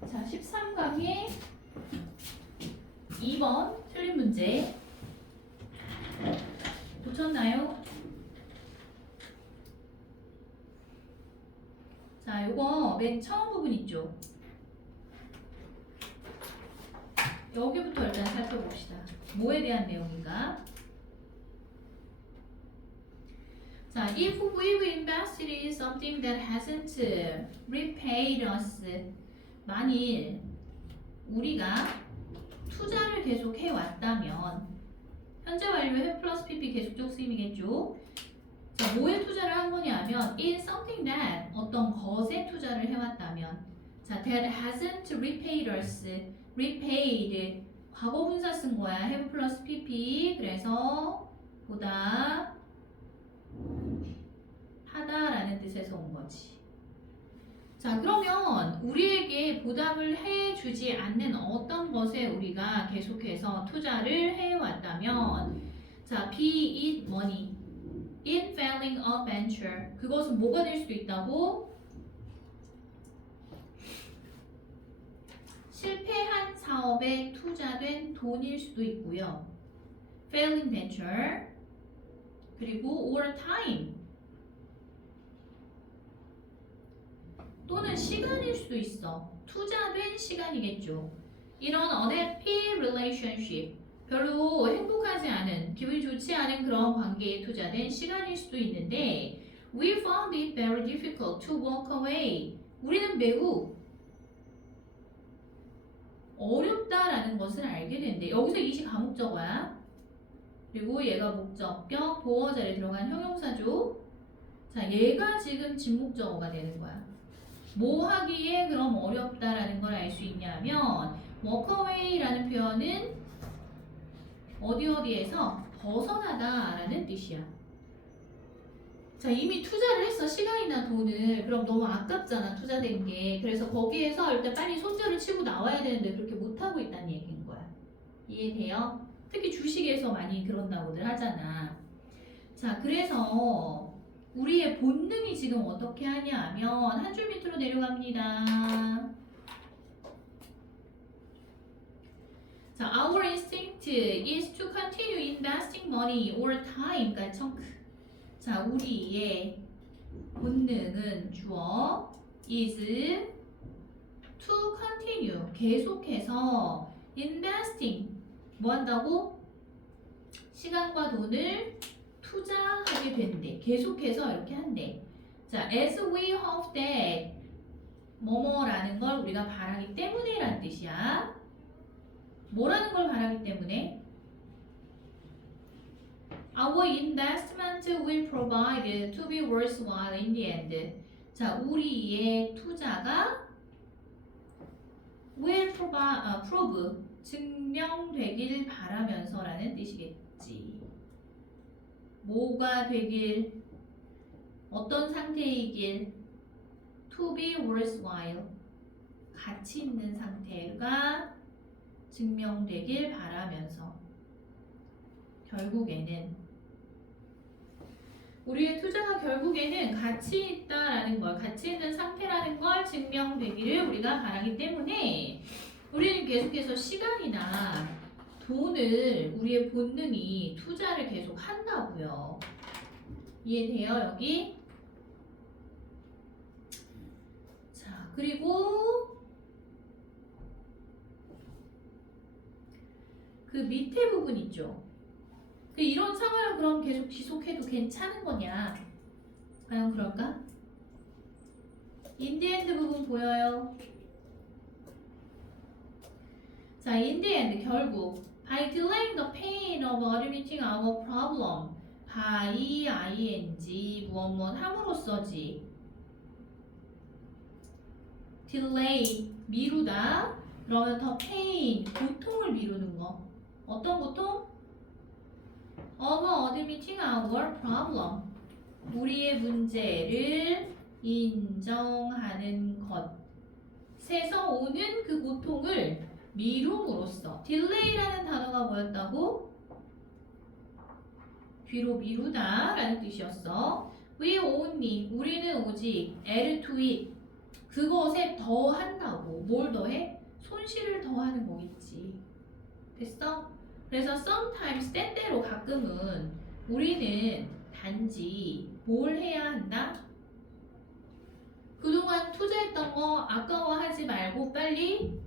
자, 13강의 2번 틀린 문제 고쳤나요? 자, 요거 맨 처음 부분 있죠? 여기부터 일단 살펴봅시다. 뭐에 대한 내용인가? 자, if we've invested in something that hasn't repaid us, 만일 우리가 투자를 계속 해왔다면, 현재 완료 have 플러스 pp 계속적 쓰임이겠죠? 자, 뭐에 투자를 한 거냐면 in something that, 어떤 것에 투자를 해왔다면, 자, that hasn't repaid us, repaid 과거 분사 쓴 거야. have 플러스 pp. 그래서 보다 하다라는 뜻에서 온 거지. 자, 그러면 우리에게 보답을 해주지 않는 어떤 것에 우리가 계속해서 투자를 해왔다면, 자, be it money, in failing a venture, 그것은 뭐가 될 수도 있다고? 실패한 사업에 투자된 돈일 수도 있고요. failing venture, 그리고 or time, 또는 시간일 수도 있어. 투자된 시간이겠죠. 이런 unhappy relationship, 별로 행복하지 않은, 기분이 좋지 않은 그런 관계에 투자된 시간일 수도 있는데, we found it very difficult to walk away. 우리는 매우 어렵다라는 것을 알게 되는데, 여기서 이시 가목적어야. 그리고 얘가 목적격, 보어 자리에 들어간 형용사죠. 자, 얘가 지금 진목적어가 되는 거야. 뭐 하기에 그럼 어렵다라는 걸 알 수 있냐면, walk away라는 표현은 어디에서 벗어나다라는 뜻이야. 자, 이미 투자를 했어. 시간이나 돈을. 그럼 너무 아깝잖아, 투자된 게. 그래서 거기에서 일단 빨리 손절을 치고 나와야 되는데 그렇게 못하고 있다는 얘기인 거야. 이해돼요? 특히 주식에서 많이 그런다고들 하잖아. 자, 그래서 우리의 본능이 지금 어떻게 하냐 하면, 한 줄 밑으로 내려갑니다. 자, our instinct is to continue investing money over time. 그러니까 청크. 자, 우리의 본능은 주어 is to continue, 계속해서 investing, 뭐 한다고? 시간과 돈을 투자하게 된대. 계속해서 이렇게 한대. 자, as we hope that, 뭐뭐라는 걸 우리가 바라기 때문에 라는 뜻이야. 뭐라는 걸 바라기 때문에? Our investment will provide to be worthwhile in the end. 자, 우리의 투자가 will prove, 증명되길 바라면서라는 뜻이겠지. 뭐가 되길, 어떤 상태이길, to be worthwhile, 가치 있는 상태가 증명되길 바라면서, 결국에는 우리의 투자가 결국에는 가치 있다라는 걸, 가치 있는 상태라는 걸 증명되기를 우리가 바라기 때문에 우리는 계속해서 시간이나 돈을, 우리의 본능이 투자를 계속 한다고요. 이해돼요, 여기? 자, 그리고 그 밑에 부분 있죠? 이런 상황을 그럼 계속 지속해도 괜찮은 거냐? 과연 그럴까? in the end 부분 보여요? 자, in the end, 결국 by delaying the pain of admitting our problem, by ing 무엇 함으로써지. delay, 미루다. 그러면 the pain, 고통을 미루는 거. 어떤 고통? of admitting our problem, 우리의 문제를 인정하는 것에서 오는 그 고통을 미룸으로써. delay라는 단어가 뭐였다고? 뒤로 미루다 라는 뜻이었어. we only, 우리는 오직 add to it, 그것에 더 한다고. 뭘 더해? 손실을 더하는 거겠지. 됐어? 그래서 sometimes 때때로 가끔은 우리는 단지 뭘 해야 한다? 그동안 투자했던 거 아까워하지 말고 빨리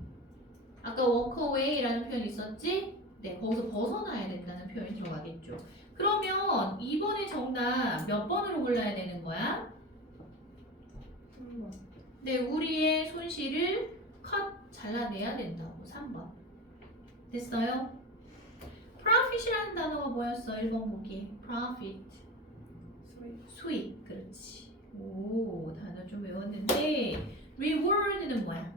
아까 walk away라는 표현이 있었지? 네, 거기서 벗어나야 된다는 표현이 들어가겠죠. 그러면 2번의 정답 몇 번으로 골라야 되는 거야? 3번. 네, 우리의 손실을 컷 잘라내야 된다고. 3번. 됐어요? profit이라는 단어가 뭐였어? 1번 보기. profit. sweet. 그렇지. 오, 단어 좀 외웠는데 reward는 뭐야?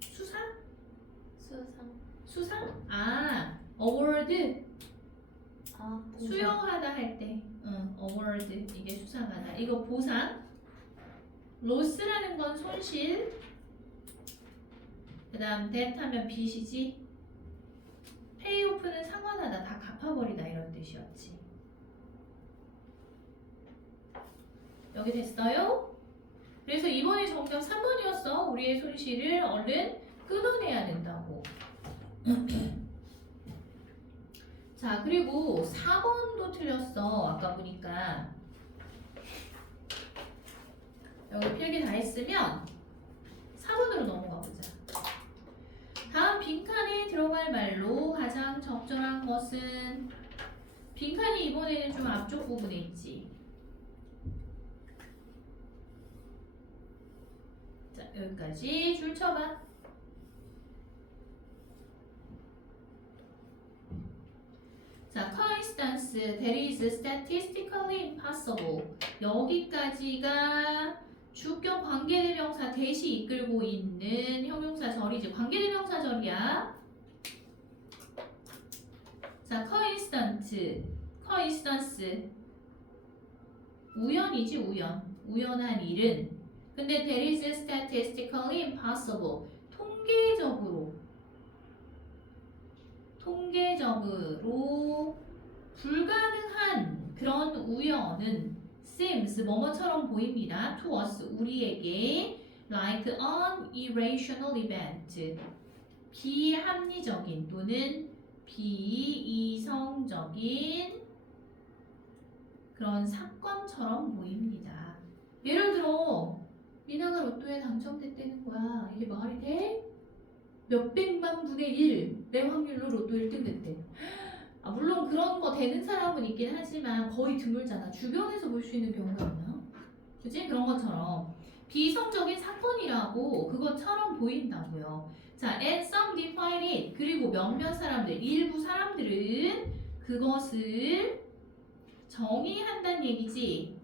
수상? 수상? 아, award. 수여하다 할 때. award. 이게 수상하다. 이거 보상. loss라는 건 손실. 그 다음 debt 하면 빚이지. payoff는 상환하다. 다 갚아버리다 이런 뜻이었지. 여기 됐어요? 그래서 이번에 정답 3번이었어. 우리의 손실을 얼른 끊어내야 된다고. 자, 그리고 4번도 틀렸어. 아까 보니까. 여기 필기 다 했으면 4번으로 넘어가 보자. 다음 빈칸에 들어갈 말로 가장 적절한 것은 빈칸이 이번에는 좀 앞쪽 부분에 있지. 자, 여기까지 줄 쳐봐. 자, coincidence that is statistically impossible. 여기까지가 주격 관계대명사 대시 이끌고 있는 형용사절이지. 관계대명사절이야. 자, coincidence. 우연이지, 우연. 우연한 일은. 근데 that is statistically impossible. 통계적으로 불가능한 그런 우연은 seems 뭐뭐처럼 보입니다. to us 우리에게 like an irrational event 비합리적인 또는 비이성적인 그런 사건처럼 보입니다. 예를 들어 미나가 로또에 당첨됐다는 거야. 이게 말이 돼? 몇백만 분의 1의 확률로 로또 1등 됐대. 아, 물론 그런 거 되는 사람은 있긴 하지만 거의 드물잖아. 주변에서 볼 수 있는 경우가 있나? 그치? 그런 것처럼 비이성적인 사건이라고 그것처럼 보인다고요. 자, and some define it. 그리고 몇몇 사람들, 일부 사람들은 그것을 정의한다는 얘기지.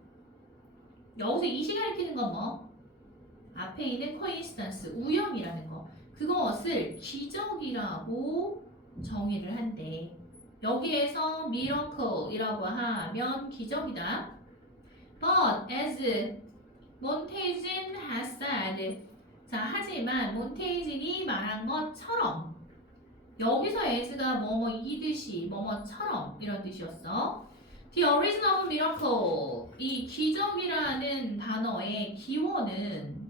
여기서 이시 가리키는 건 뭐? 앞에 있는 coincidence, 우연이라는 거. 그것을 기적이라고 정의를 한대. 여기에서 miracle이라고 하면 기적이다. But as Montaigne has said, 자, 하지만 몬테이진이 말한 것처럼 여기서 as가 뭐뭐이듯이 뭐뭐처럼 이런 뜻이었어. The origin of miracle, 이 기적이라는 단어의 기원은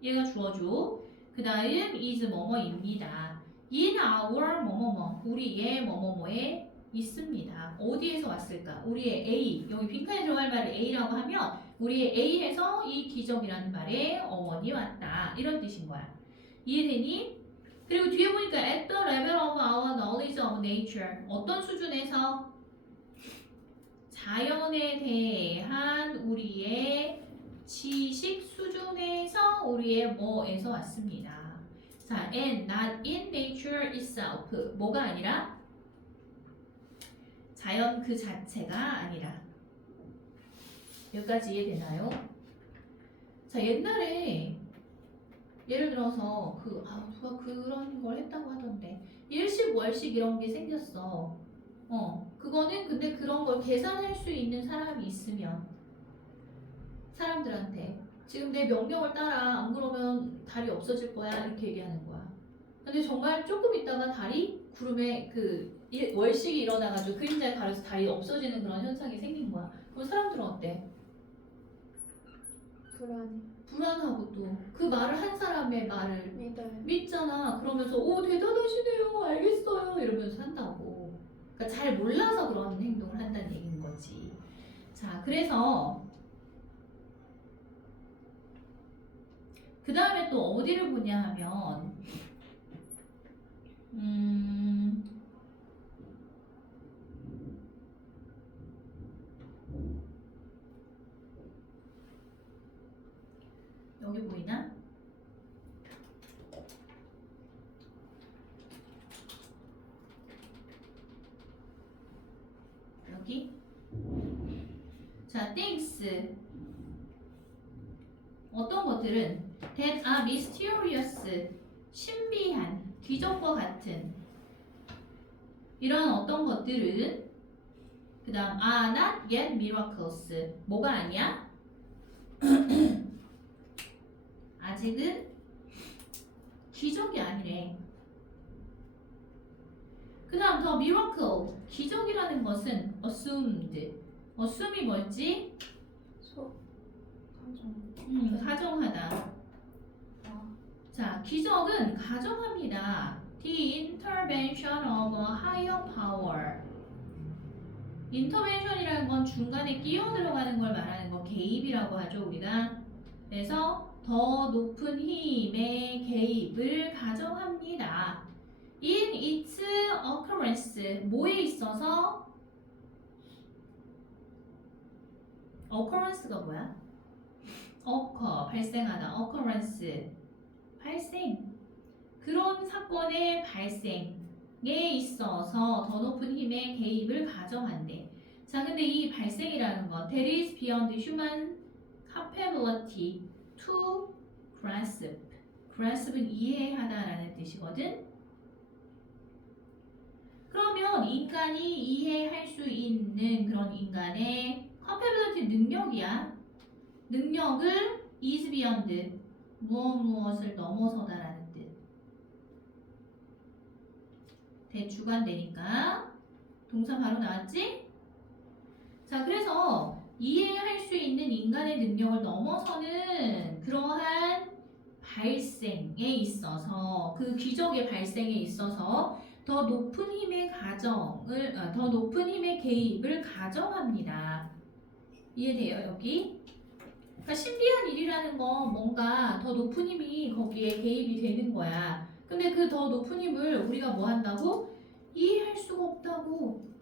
얘가 주어줘. 그 다음 is 뭐뭐입니다. in our 뭐뭐뭐, 우리의 뭐뭐뭐에 있습니다. 어디에서 왔을까? 우리의 A, 여기 빈칸에 들어갈 말을 A라고 하면 우리의 A에서 이 기적이라는 말에 어원이 왔다. 이런 뜻인 거야. 이해되니? 그리고 뒤에 보니까 at the level of our knowledge of nature, 어떤 수준에서? 자연에 대한 우리의 지식 수준에서 우리의 뭐에서 왔습니다. 자, and not in nature itself. 뭐가 아니라? 자연 그 자체가 아니라. 여기까지 이해되나요? 자, 옛날에 예를 들어서 누가 그런 걸 했다고 하던데 일식 월식 이런 게 생겼어. 그거는 근데 그런 걸 계산할 수 있는 사람이 있으면 사람들한테 지금 내 명령을 따라 안 그러면 달이 없어질 거야 이렇게 얘기하는 거야. 근데 정말 조금 있다가 달이 구름에 월식이 일어나가지고 그림자에 가려서 달이 없어지는 그런 현상이 생긴 거야. 그럼 사람들은 어때? 불안하고 또 그 말을 한 사람의 말을 믿어요. 믿잖아. 그러면서 오 대단하시네요. 알겠어요. 이러면서 한다고. 그러니까 잘 몰라서 그런 행동을 한다는 얘기인 거지. 자, 그래서 그 다음에 또 어디를 보냐 하면 여기 보이나? 여기 자, things 어떤 것들은 that are mysterious 신비한 기적과 같은 이런 어떤 것들은 그 다음 are not yet miracles 뭐가 아니야? 아직은 기적이 아니래. 그 다음 더 miracle 기적이라는 것은 assume이 뭐였지? 가정하다. 자, 기적은 가정합니다. The intervention of a higher power. intervention이라는 건 중간에 끼어 들어가는 걸 말하는 거 개입이라고 하죠, 우리가. 그래서 더 높은 힘의 개입을 가정합니다. In its occurrence, 뭐에 있어서? occurrence가 뭐야? occur, 발생하다, occurrence, 발생. 그런 사건의 발생에 있어서 더 높은 힘의 개입을 가정한대. 자, 근데 이 발생이라는 건 that is beyond human capability to grasp. grasp은 이해하다라는 뜻이거든. 그러면 인간이 이해할 수 있는 그런 인간의 capability 능력이야. 능력을 is beyond 무엇을 넘어서다라는 뜻. 대주관되니까 동사 바로 나왔지? 자, 그래서 이해할 수 있는 인간의 능력을 넘어서는 그러한 발생에 있어서 그 기적의 발생에 있어서 더 높은 힘의 더 높은 힘의 개입을 가정합니다. 이해돼요, 여기? 그러니까 신비한 일이라는 건 뭔가 더 높은 힘이 거기에 개입이 되는 거야. 근데 그 더 높은 힘을 우리가 뭐 한다고? 이해할 수가 없다고.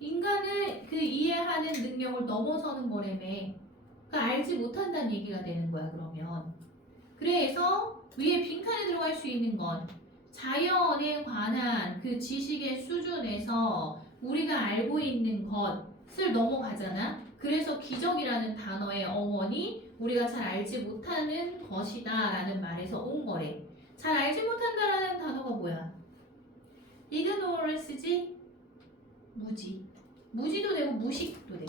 인간을 그 이해하는 능력을 넘어서는 거라며. 그러니까 알지 못한다는 얘기가 되는 거야, 그러면. 그래서 위에 빈칸에 들어갈 수 있는 건 자연에 관한 그 지식의 수준에서 우리가 알고 있는 것을 넘어가잖아. 그래서 기적이라는 단어의 어원이 우리가 잘 알지 못하는 것이다 라는 말에서 온 거래. 잘 알지 못한다라는 단어가 뭐야? ignorance지? 무지. 무지도 되고 무식도 돼.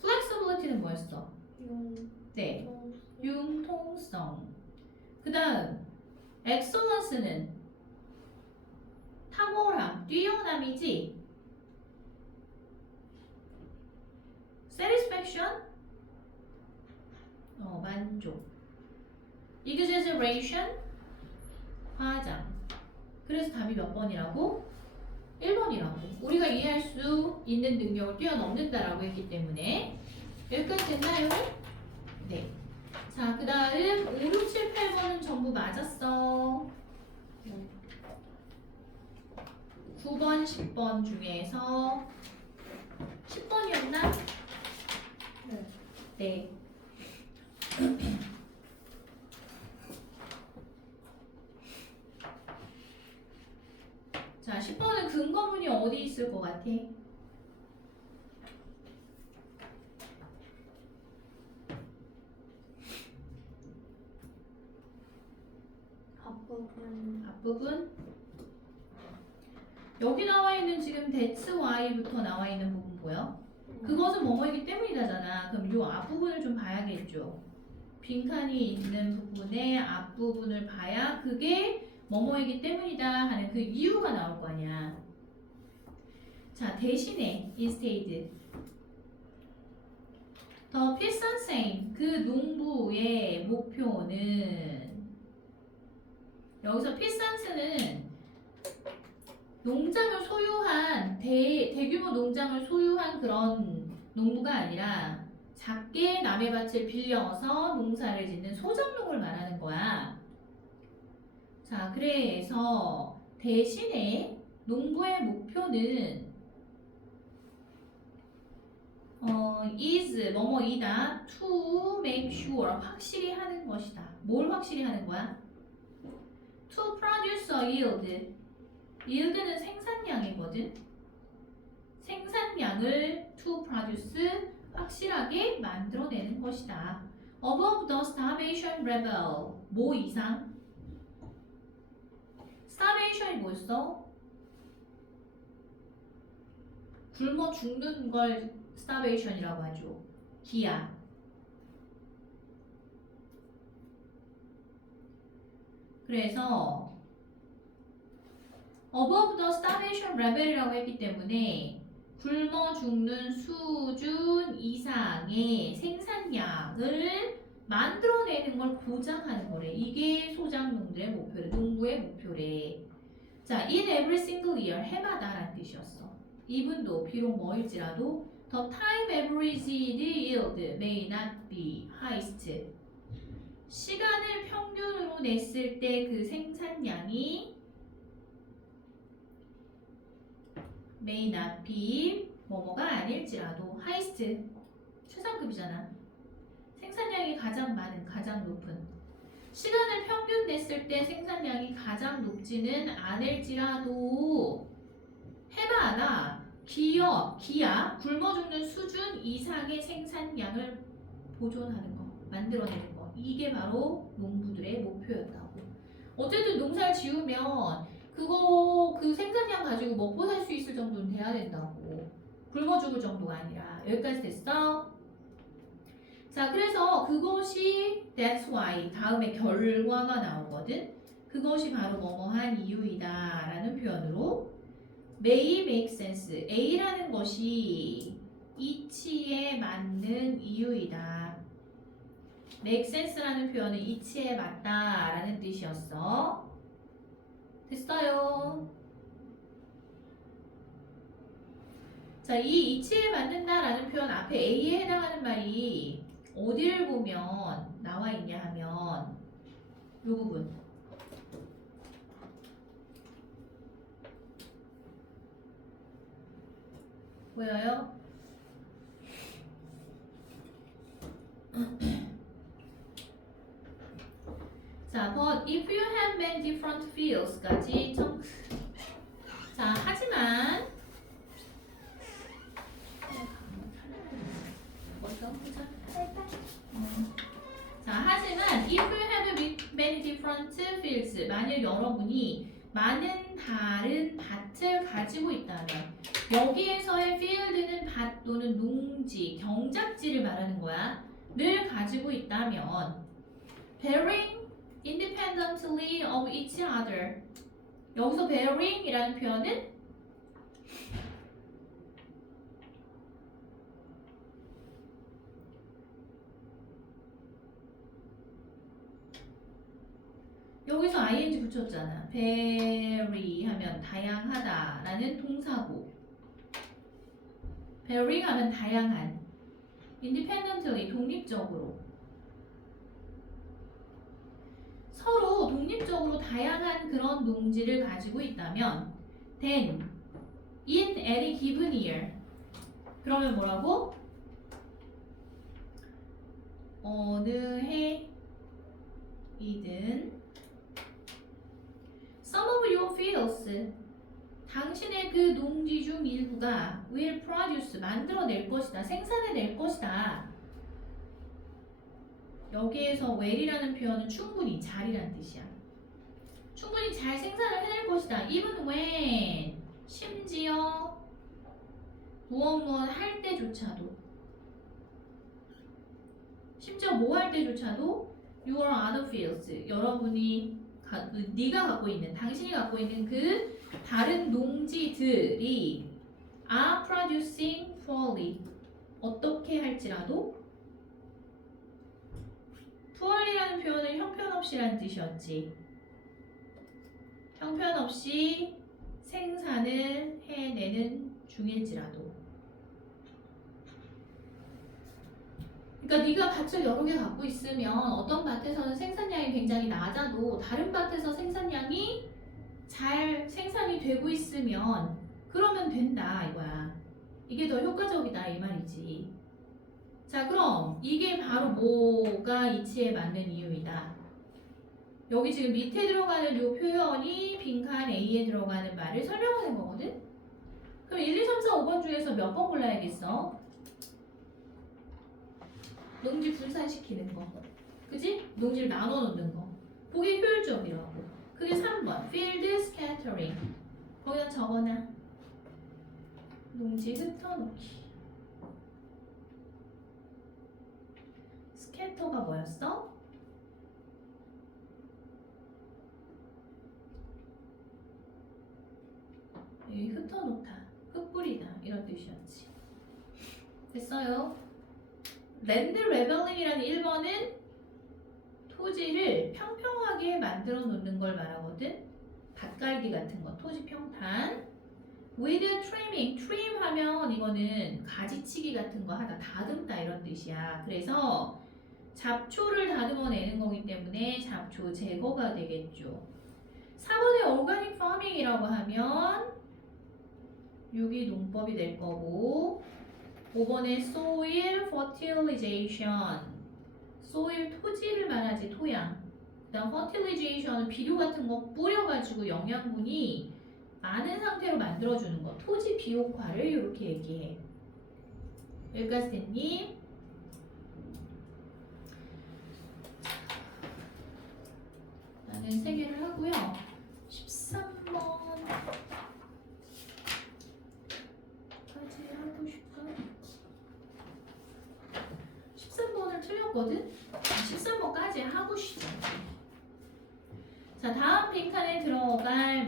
flexibility는 뭐였어? 네. 융통성. 그 다음 excellence는 탁월함, 뛰어남이지. satisfaction? 만족. exaggeration? 과장. 그래서 답이 몇 번이라고? 1번이라고. 우리가 이해할 수 있는 능력을 뛰어넘는다라고 했기 때문에 여기까지 됐나요? 네. 자, 그 다음 5, 6, 7, 8번은 전부 맞았어. 9번, 10번 중에서 10번이었나? 네. 자, 10번은 근거문이 어디 있을 것 같아? 앞부분? 여기 나와 있는 지금 that's why부터 나와 있는 부분 보여? 그것은 뭐뭐이기 때문이다잖아. 그럼 요 앞부분을 좀 봐야겠죠. 빈칸이 있는 부분의 앞부분을 봐야 그게 뭐뭐이기 때문이다 하는 그 이유가 나올 거 아니야. 자, 대신에 instead 더 필선생 그 농부의 목표는 여기서 필선스는 농장을 소유한 대규모 농장을 소유한 그런 농부가 아니라 작게 남의 밭을 빌려서 농사를 짓는 소작농을 말하는 거야. 자, 그래서 대신에 농부의 목표는 is 뭐뭐이다 to make sure 확실히 하는 것이다. 뭘 확실히 하는 거야? To produce a yield. yield는 생산량이거든. 생산량을 to produce 확실하게 만들어내는 것이다. Above the starvation level. 뭐 이상? starvation이 뭐였어? 굶어 죽는 걸 starvation이라고 하죠. 기아. 그래서 above the starvation level이라고 했기 때문에 굶어 죽는 수준 이상의 생산량을 만들어내는 걸 보장하는 거래. 이게 소작농들의 목표래. 농부의 목표래. 자, in every single year 해마다라는 뜻이었어. 이분도 비록 뭐일지라도 the time averaged yield may not be highest. 시간을 평균으로 냈을 때 그 생산량이 may not be 뭐뭐가 아닐지라도 highest 최상급이잖아. 생산량이 가장 많은, 가장 높은. 시간을 평균 냈을 때 생산량이 가장 높지는 않을지라도 해마다 기아 굶어 죽는 수준 이상의 생산량을 보존하는 거, 만들어내는 거. 이게 바로 농부들의 목표였다고. 어쨌든 농사를 지으면 그 생산량 가지고 먹고 살 수 있을 정도는 돼야 된다고. 굶어 죽을 정도가 아니라. 여기까지 됐어? 자, 그래서 그것이 that's why 다음에 결과가 나오거든. 그것이 바로 뭐뭐한 이유이다 라는 표현으로 may make sense. A라는 것이 이치에 맞는 이유이다. make sense라는 표현은 이치에 맞다 라는 뜻이었어. 됐어요. 자, 이 이치에 맞는다라는 표현 앞에 A에 해당하는 말이 어디를 보면 나와 있냐 하면 이 부분. 보여요? 자, but if you have many different fields까지 자, 하지만 자, 하지만 if you have many different fields 만일 여러분이 많은 다른 밭을 가지고 있다면 여기에서의 field는 밭 또는 농지, 경작지를 말하는 거야. 를 가지고 있다면 bearing independently of each other. 여기서 bearing이라는 표현은 여기서 ing 붙였잖아. vary 하면 다양하다 라는 동사고 bearing 하면 다양한 independently 독립적으로 서로 독립적으로 다양한 그런 농지를 가지고 있다면 then in any given year 그러면 뭐라고? 어느 해이든 some of your fields 당신의 그 농지 중 일부가 will produce 만들어낼 것이다. 생산해낼 것이다. 여기에서 well이라는 표현은 충분히 잘이라는 뜻이야. 충분히 잘 생산을 해낼 것이다. even when 심지어 무엇 할 때조차도 심지어 뭐 할 때조차도 your other fields 여러분이 네가 갖고 있는 당신이 갖고 있는 그 다른 농지들이 are producing poorly 어떻게 할지라도 T라는 표현은 형편없이라는 뜻이었지. 형편없이 생산을 해내는 중일지라도. 그러니까 네가 밭을 여러 개 갖고 있으면 어떤 밭에서는 생산량이 굉장히 낮아도 다른 밭에서 생산량이 잘 생산이 되고 있으면 그러면 된다 이거야. 이게 더 효과적이다 이 말이지. 자, 그럼 이게 바로 뭐가 이치에 맞는 이유이다. 여기 지금 밑에 들어가는 이 표현이 빈칸 A에 들어가는 말을 설명하는 거거든. 그럼 1, 2, 3, 4, 5번 중에서 몇 번 골라야겠어? 농지 분산시키는 거. 그지? 농지를 나눠 놓는 거. 그게 효율적이라고. 그게 3번. field scattering. 거기다 적어놔. 농지 흩어놓기. 스캐터가 뭐였어? 여기 흩어놓다. 흩뿌리다. 이런 뜻이었지. 됐어요? 랜드 레벨링이라는 1번은 토지를 평평하게 만들어 놓는 걸 말하거든. 밭갈기 같은 거, 토지 평탄. with trimming, trim 하면 이거는 가지치기 같은 거 하다, 다듬다 이런 뜻이야. 그래서 잡초를 다듬어내는 거기 때문에 잡초 제거가 되겠죠. 4번의 organic farming이라고 하면 유기농법이 될 거고, 5번의 soil fertilization, soil 토지를 말하지 토양. 그다음 fertilization은 비료 같은 거 뿌려가지고 영양분이 많은 상태로 만들어주는 거. 토지 비옥화를 이렇게 얘기해. 여기까지 됐니? 나는 3개를 하고요. 13번 까지 하고 싶까? 13번을 틀렸거든? 13번까지 하고 싶어. 자, 다음 빈칸에 들어갈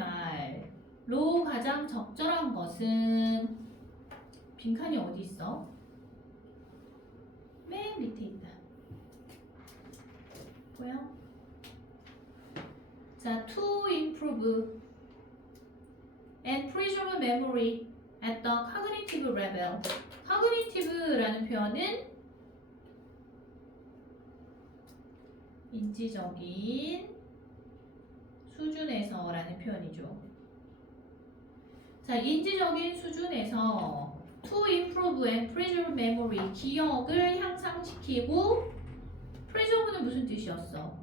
말로 가장 적절한 것은 빈칸이 어디 있어? 맨 밑에 있다. 보여? 자, to improve and preserve memory at the cognitive level. cognitive라는 표현은 인지적인 수준에서라는 표현이죠. 자, 인지적인 수준에서 to improve and preserve memory, 기억을 향상시키고, preserve는 무슨 뜻이었어?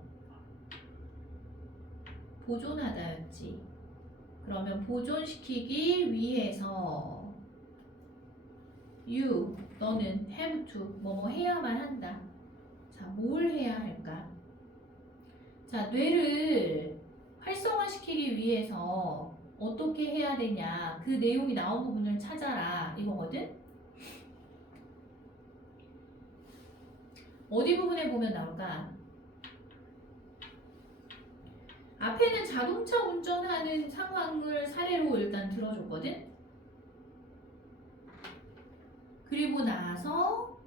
보존하다였지. 그러면 보존시키기 위해서 you, 너는 have to, 뭐뭐 해야만 한다. 자, 뭘 해야 할까? 자, 뇌를 활성화시키기 위해서 어떻게 해야 되냐, 그 내용이 나온 부분을 찾아라 이거거든. 어디 부분에 보면 나올까? 앞에는 자동차 운전하는 상황을 사례로 일단 들어줬거든. 그리고 나서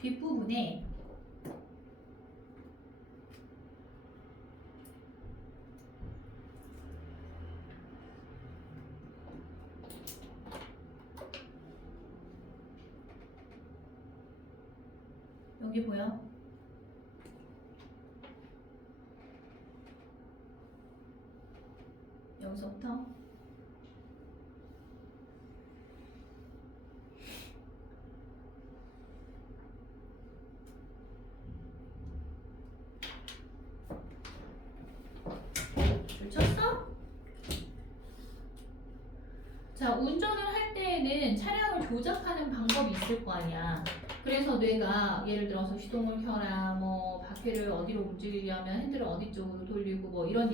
뒷부분에 여기 보여? 여기서부터 줄 쳤어? 자, 운전을 할 때에는 차량을 조작하는 방법이 있을 거 아니야. 그래서 뇌가 예를 들어서 시동을 켜라, 뭐 바퀴를 어디로 움직이게 하면 핸들을 어디 쪽으로 돌리고 뭐 이런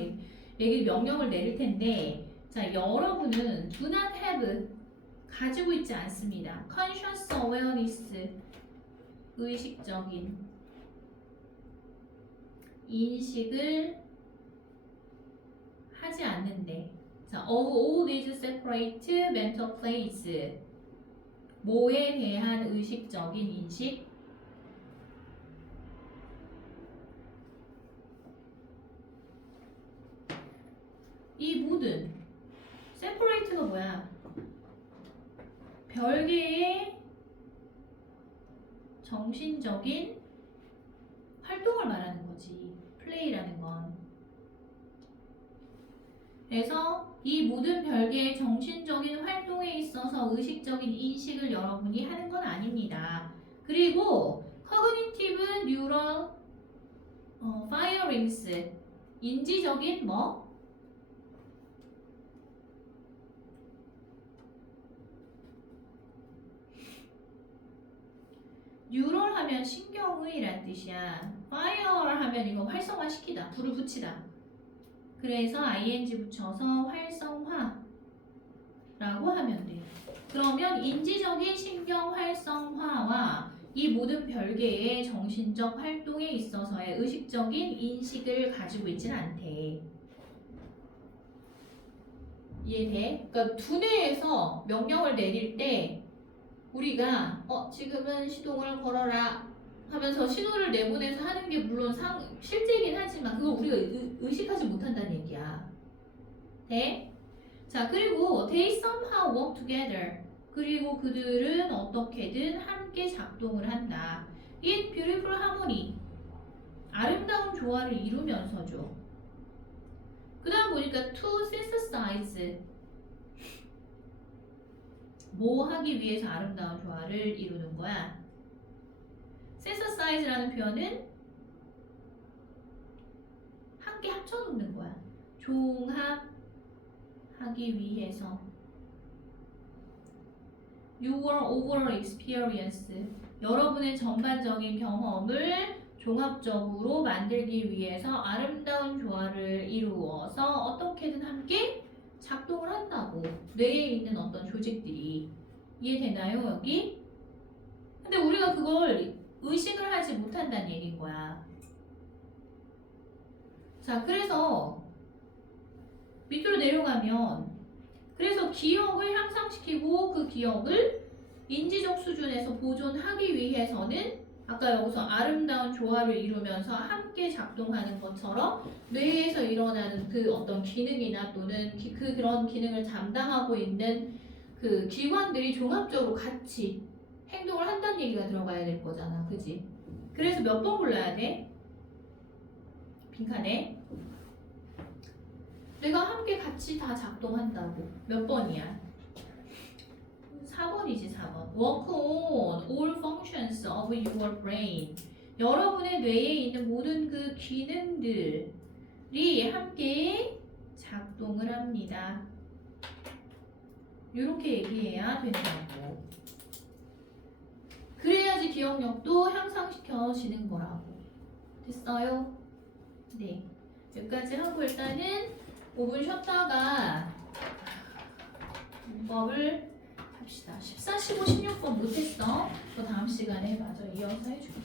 얘기 명령을 내릴 텐데, 자, 여러분은 do not have, 가지고 있지 않습니다. conscious awareness, 의식적인 인식을 하지 않는데, 자, of all these separate mental plates, 뭐에 대한 의식적인 인식, 별개의 정신적인 활동을 말하는 거지. 플레이라는 건. 그래서 이 모든 별개의 정신적인 활동에 있어서 의식적인 인식을 여러분이 하는 건 아닙니다. 그리고 cognitive neural firings 인지적인 뭐? 뉴럴 하면 신경의란 뜻이야. fire 하면 이거 활성화시키다, 불을 붙이다. 그래서 ing 붙여서 활성화라고 하면 돼. 그러면 인지적인 신경 활성화와 이 모든 별개의 정신적 활동에 있어서의 의식적인 인식을 가지고 있지는 않대. 이해돼? 그러니까 두뇌에서 명령을 내릴 때 우리가 지금은 시동을 걸어라 하면서 신호를 내보내서 하는 게 물론 실제이긴 하지만 그걸 우리가 의식하지 못한다는 얘기야. 네? 자, 그리고 they somehow work together. 그리고 그들은 어떻게든 함께 작동을 한다. in beautiful harmony. 아름다운 조화를 이루면서죠. 그 다음 보니까 to synthesize. 뭐 하기 위해서 아름다운 조화를 이루는 거야? synthesize라는 표현은 함께 합쳐놓는 거야. 종합하기 위해서. Your overall experience. 여러분의 전반적인 경험을 종합적으로 만들기 위해서 아름다운 조화를 이루어서 어떻게든 함께 작동을 한다고. 뇌에 있는 어떤 조직들이. 이해되나요, 여기? 근데 우리가 그걸 의식을 하지 못한다는 얘기인 거야. 자, 그래서 밑으로 내려가면 그래서 기억을 향상시키고 그 기억을 인지적 수준에서 보존하기 위해서는 아까 여기서 아름다운 조화를 이루면서 함께 작동하는 것처럼 뇌에서 일어나는 그 어떤 기능이나 또는 그런 기능을 담당하고 있는 그 기관들이 종합적으로 같이 행동을 한다는 얘기가 들어가야 될 거잖아. 그지? 그래서 몇 번 불러야 돼? 빈칸에 내가 함께 같이 다 작동한다고. 몇 번이야? 4번이지 4번. Work on all functions of your brain. 여러분의 뇌에 있는 모든 그 기능들이 함께 작동을 합니다. 이렇게 얘기해야 된다고. 그래야지 기억력도 향상시켜지는 거라고. 됐어요? 네. 여기까지 하고 일단은 5분 쉬었다가 문법을 합시다. 14, 15, 16번 못했어? 그 다음 시간에 마저 이어서 해줄게.